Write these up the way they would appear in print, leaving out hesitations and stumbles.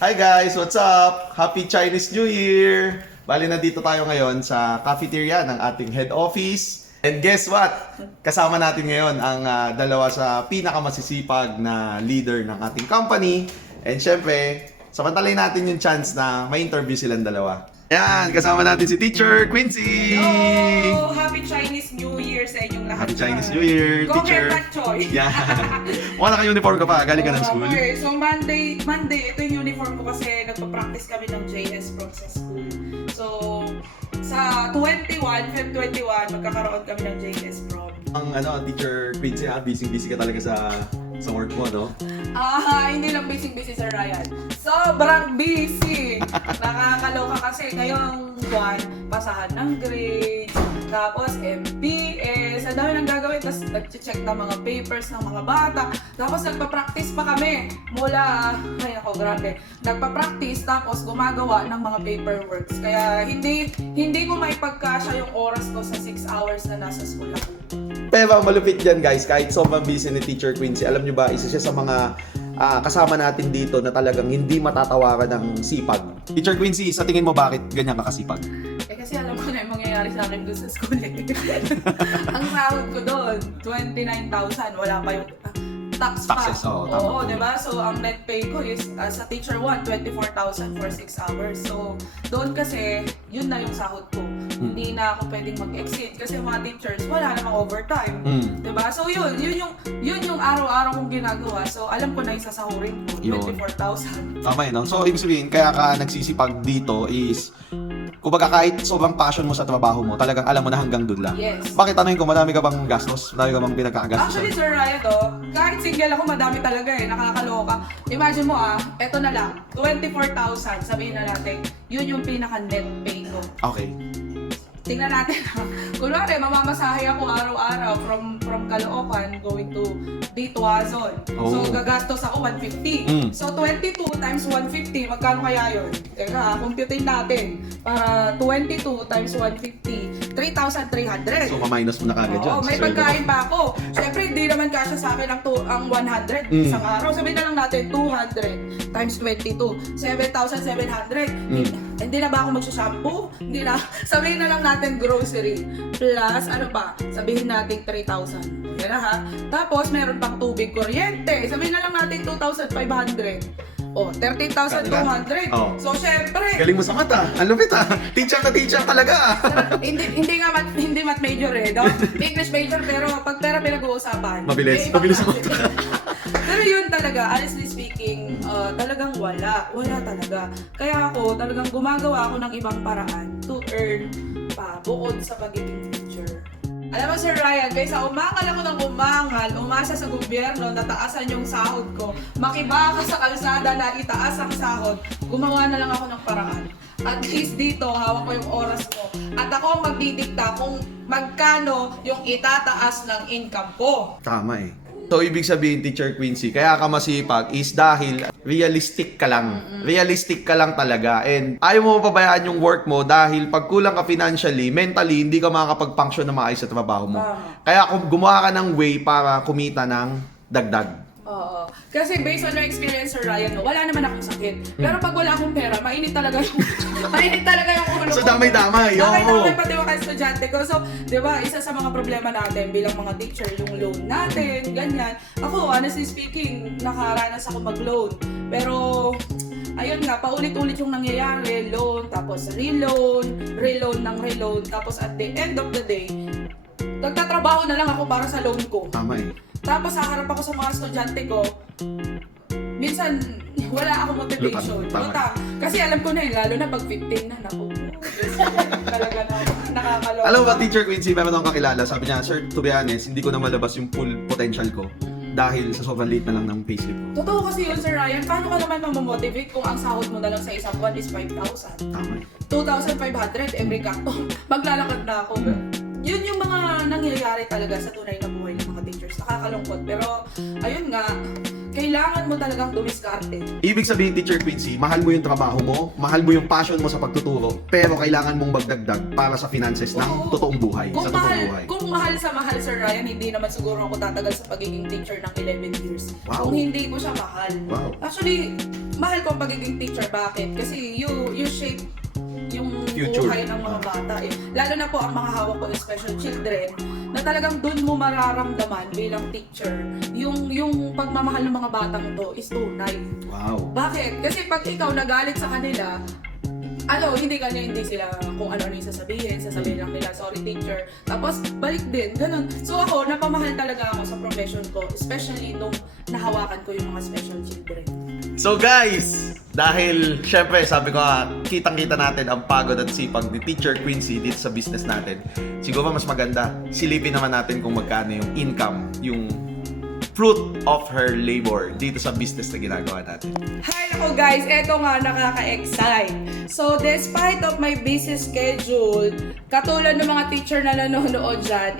Hi guys! What's up? Happy Chinese New Year! Bali, nandito tayo ngayon sa cafeteria ng ating head office. And guess what? Kasama natin ngayon ang dalawa sa pinakamasisipag na leader ng ating company. And syempre, samantalay natin yung chance na may interview silang dalawa. Yan! Kasama natin si Teacher Quincy! Hello! Happy Chinese New Year sa inyong lahat. Happy Chinese New Year, Go Teacher! Hair Choy! Yan! Mukha naka-uniform ka pa, galing ka ng school. Okay, so Monday, ito yung uniform ko kasi nagpa-practice kami ng JS Prom sa school. So, sa 21, Feb 21, magkakaroon kami ng JS Prom. Ang Teacher Quincy, busy-busy ka talaga sa work mo, no? Hindi lang busy Sir Ryan. Sobrang busy! Nakakaloka kasi ngayong buwan, pasahan ng grades, tapos MPS, ang dami nang gagawin, tapos nag-check ng mga papers ng mga bata, tapos nagpa-practice pa kami mula, ay ako, grabe, nagpa-practice tapos gumagawa ng mga paperworks. Kaya hindi ko maipagkasya yung oras ko sa 6 hours na nasa school ako. Pero ang malupit dyan guys, kahit sobrang busy ni Teacher Quincy, alam nyo ba, isa siya sa mga kasama natin dito na talagang hindi matatawaran ng sipag. Teacher Quincy, sa tingin mo bakit ganyan ka kasipag? Kasi alam ko na yung mangyayari sa akin doon sa school eh. Ang sahod ko doon, 29,000, wala pa yung taxes pa. Oo, diba? So, ang net pay ko is, sa teacher 1, 24,000 for 6 hours. So, doon kasi, yun na yung sahod ko. Hindi na ako pwedeng mag-exceed kasi mga teachers, wala namang overtime. Diba? So, yun yung araw-araw kong ginagawa. So, alam ko na yung sasahurin ko, 24,000. Tama yun, no? So, ibig sabihin, kaya ka nagsisipag dito is, kumbaga kahit sobrang passion mo sa trabaho mo, talagang alam mo na hanggang doon lang. Yes. Bakit tanongin ko, madami ka bang gastos? Madami ka bang pinagkakagastos? Actually, Sir Ryan, kahit single ako, madami talaga eh, nakakaloka. Imagine mo eto na lang, 24,000, sabihin na natin, yun yung pinaka-net pay ko. Okay. Tingnan natin, kunwari, mamamasahe ako araw-araw from Caloocan going to Tuazon. So, gagastos ako 150. So, 22 times 150, magkano kaya yun? Teka, computein natin. Para 22 times 150, 3,300. So, ma-minus mo na kagad dyan. Oo, may pagkain pa ako. Siyempre, hindi naman kasya sa akin ang 100 isang araw. Sabihin na lang natin, 200 times 22, 7,700. Hindi na ba ako magsushampoo? Hindi na. Sabihin na lang natin grocery. Plus, ano pa? Sabihin natin 3,000. Yan na ha. Tapos, meron pang tubig, kuryente. Sabihin na lang natin 2,500. O, 13,200. Oh. So, syempre. Galing mo sa mata. Ang lupit Teacher na teacher talaga hindi math major eh, no? English major, pero pag pera pinag-uusapan. Mabilis. Mabilis ang utak. Pero yun talaga, honestly speaking, talagang wala talaga. Kaya ako, talagang gumagawa ako ng ibang paraan to earn pa bukod sa pagiging teacher. Alam mo Sir Ryan, kaysa umangal ako ng umangal, umasa sa gobyerno na taasan yung sahod ko, makibaka sa kalsada na itaas ang sahod, gumawa na lang ako ng paraan. At least dito, hawak ko yung oras ko. At ako ang magdidikta kung magkano yung itataas ng income ko. Tama eh. So, ibig sabihin, Teacher Quincy, kaya ka masipag is dahil realistic ka lang. Realistic ka lang talaga. And ayaw mo pabayaan yung work mo dahil pag kulang ka financially, mentally, hindi ka makakapag-function na maayos sa trabaho mo. Kaya kung gumawa ka ng way para kumita ng dagdag. Oo. Kasi based on my experience, Sir Ryan, wala naman akong sakit. Pero pag wala akong pera, mainit talaga yung ulo ko. So, damay-damay. Damay-damay pati mga estudyante ko. So, di ba, isa sa mga problema natin bilang mga teacher, yung loan natin, ganyan. Ako, honestly speaking, nakaranas ako mag-loan. Pero, ayun nga, paulit-ulit yung nangyayari. Loan, tapos reloan ng reloan. Tapos at the end of the day, nagtatrabaho na lang ako para sa loan ko. Tama eh. Tapos haharap ako sa mga estudyante ko, minsan wala akong motivation. Tama. Kasi alam ko na lalo na pag 15 na, naku. Talaga na, nakakaloka. Alam mo ba, Teacher Quincy, meron akong kakilala. Sabi niya, sir, to be honest, hindi ko na malabas yung full potential ko dahil sa sobrang late na lang ng payslip ko. Totoo kasi yun, Sir Ryan. Paano ka naman mamamotivate kung ang sahod mo na lang sa isang buwan is 5,000? Tama eh. 2,500 every kanto. Maglalakad na ako. Yun yung mga nangyayari talaga sa tunay na buhay ng mga teachers. Nakakalungkot. Pero, ayun nga, kailangan mo talagang dumiskarte. Ibig sabihin, Teacher Quincy, mahal mo yung trabaho mo, mahal mo yung passion mo sa pagtuturo, pero kailangan mong magdagdag para sa finances ng totoong buhay. Kung Sa mahal, totoong buhay. kung mahal sa mahal, Sir Ryan, hindi naman siguro ako tatagal sa pagiging teacher ng 11 years. Wow. Kung hindi ko siya mahal. Wow. Actually, mahal ko ang pagiging teacher. Bakit? Kasi you shape yung Future. buhay ng mga bata. Eh. Lalo na po ang mga hawak ko, special children, na talagang doon mo mararamdaman bilang teacher, yung pagmamahal ng mga batang to is tunay. Wow. Bakit? Kasi pag ikaw nagalit sa kanila, hindi sila kung ano yung sasabihin lang nila, sorry teacher. Tapos, balik din, ganun. So ako, napamahal talaga ako sa profession ko, especially nung nahawakan ko yung mga special children. So guys, dahil syempre sabi ko nga, kitang-kita natin ang pagod at sipag ni Teacher Quincy dito sa business natin. Siguro mas maganda, silipin naman natin kung magkano yung income, yung fruit of her labor dito sa business na ginagawa natin. Hi ako guys, eto nga nakaka-excite. So despite of my busy schedule, katulad ng mga teacher na nanonood dyan,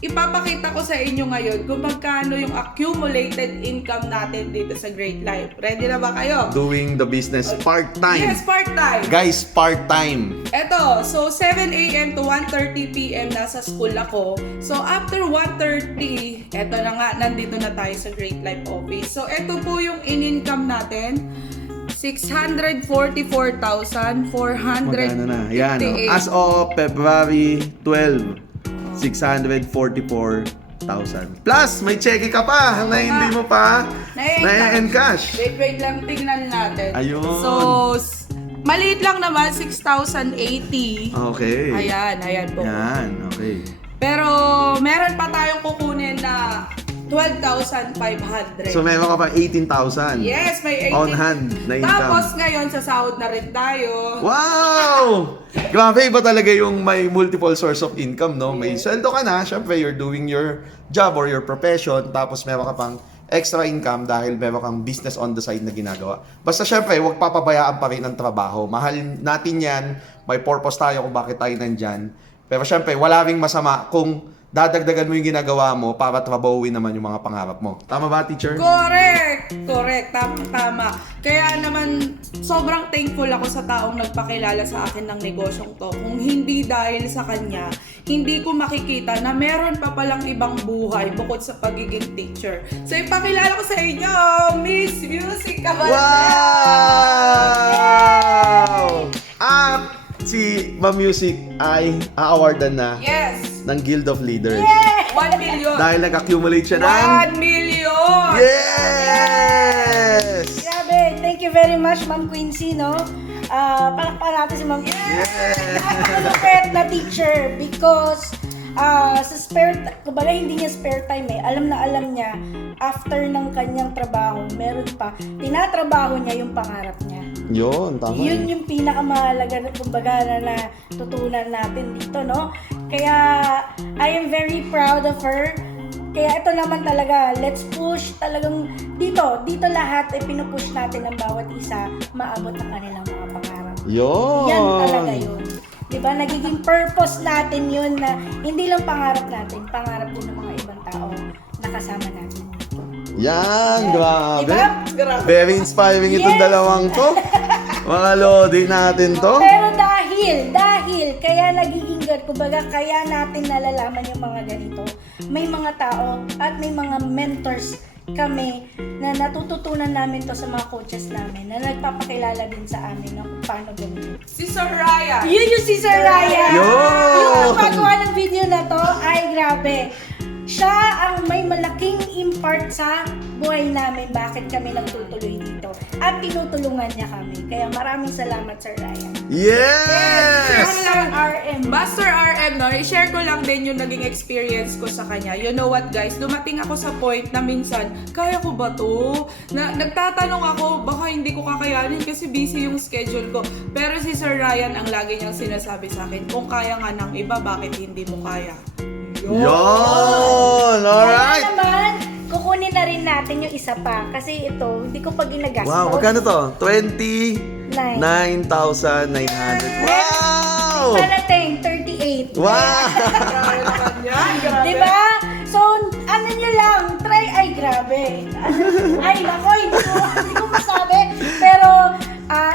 ipapakita ko sa inyo ngayon kung magkano yung accumulated income natin dito sa Great Life. Ready na ba kayo? Doing the business part-time. Yes, part-time. Guys, part-time. Eto, so 7 a.m. to 1:30 p.m. nasa school ako. So after 1:30, eto na nga, nandito na tayo sa Great Life office. So eto po yung in-income natin. 644,458. Magkano na? Yan. Oh. As of February 12, 644,000. Plus, may cheque ka pa na hindi mo pa na-encash. Wait lang, tingnan natin. Ayun. So, maliit lang naman, 6,080. Okay. Ayan po. Yan, okay. Pero, meron pa tayong kukunin na 12,500. So, meron ka pa 18,000. Yes, may 18. On hand na income. Tapos ngayon, sasahod na rin tayo. Wow! Grabe, iba talaga yung may multiple source of income, no? May sweldo ka na, syempre you're doing your job or your profession, tapos meron ka pang extra income dahil meron kang business on the side na ginagawa. Basta syempre, huwag papabayaan pa rin ang trabaho. Mahal natin yan, may purpose tayo kung bakit tayo nandyan. Pero syempre, wala ring masama kung dadagdagan mo yung ginagawa mo para trabahuin naman yung mga pangarap mo. Tama ba, teacher? Correct! Tama. Kaya naman, sobrang thankful ako sa taong nagpakilala sa akin ng negosyong to. Kung hindi dahil sa kanya, hindi ko makikita na meron pa palang ibang buhay bukod sa pagiging teacher. So, ipakilala ko sa inyo, Miss Music Cabalde! Wow! At si Ma'am Music ay a-awardan na Yes! ng Guild of Leaders. 1 million! Dahil nag-accumulate siya ng 1 million! Yes! Grabe, thank you very much, Ma'am Quincy, no? Palakpakan natin si Ma'am Quincy. Yes! Napaka-perfect na teacher because sa kumbaga hindi niya spare time eh. Alam niya, after ng kanyang trabaho, meron pa, tinatrabaho niya yung pangarap niya. Yun, tama. Yun yung pinakamahalaga na kumbaga na natutunan natin dito, no? Kaya, I am very proud of her. Kaya ito naman talaga, let's push talagang dito lahat ay pinupush natin ng bawat isa maabot ang kanilang mga pangarap. Yun! Yan talaga yun. Diba? Nagiging purpose natin yun na hindi lang pangarap natin, pangarap din ng mga ibang tao na kasama natin. Yan, grabe. Diba? Very inspiring itong Yes. dalawang to. Mga lodi natin to. Pero dahil, kaya nagiging kumbaga kaya natin nalalaman yung mga ganito. May mga tao at may mga mentors kami na natututunan namin to sa mga coaches namin na nagpapakilala din sa amin ng kung paano ganito. Si Sir Ryan! Yun yung si Sir Ryan! Yun! Yung nagpagawa ng video na to, ay grabe. Siya ang may malaking impact sa buhay namin bakit kami nagtutuloy dito. At tinutulungan niya kami. Kaya maraming salamat, Sir Ryan. Yes! Master RM. Master RM, no? I-share ko lang din yung naging experience ko sa kanya. You know what, guys? Dumating ako sa point na minsan, kaya ko ba to? Nagtatanong ako, baka hindi ko kakayanin kasi busy yung schedule ko. Pero si Sir Ryan ang lagi niyang sinasabi sa akin, kung kaya nga ng iba, bakit hindi mo kaya? Yun! Kaya Alright! naman, kukunin na rin natin yung isa pa. Kasi ito, hindi ko pa ginagastos. Wow, magkano to? 29,900. Wow! Parating, 38. Wow! Grabe naman yan, grabe. Diba? So, ano nyo lang, try, ay grabe. Ay, nako, hindi ko masabi. Pero,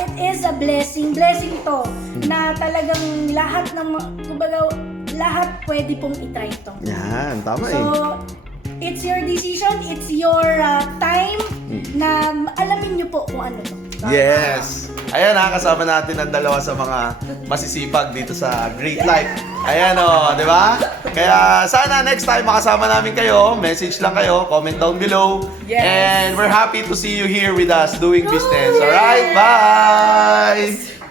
it is a blessing. Blessing to, na talagang lahat ng, kumbaga, lahat pwede pong itry ito. Yan, tama eh. So, it's your decision, it's your time na alamin nyo po kung ano to. Yes! Ayan ha, kasama natin ang dalawa sa mga masisipag dito sa Great Life. Ayan o, di ba? Kaya sana next time makasama namin kayo, message lang kayo, comment down below. Yes. And we're happy to see you here with us doing business. Alright, bye!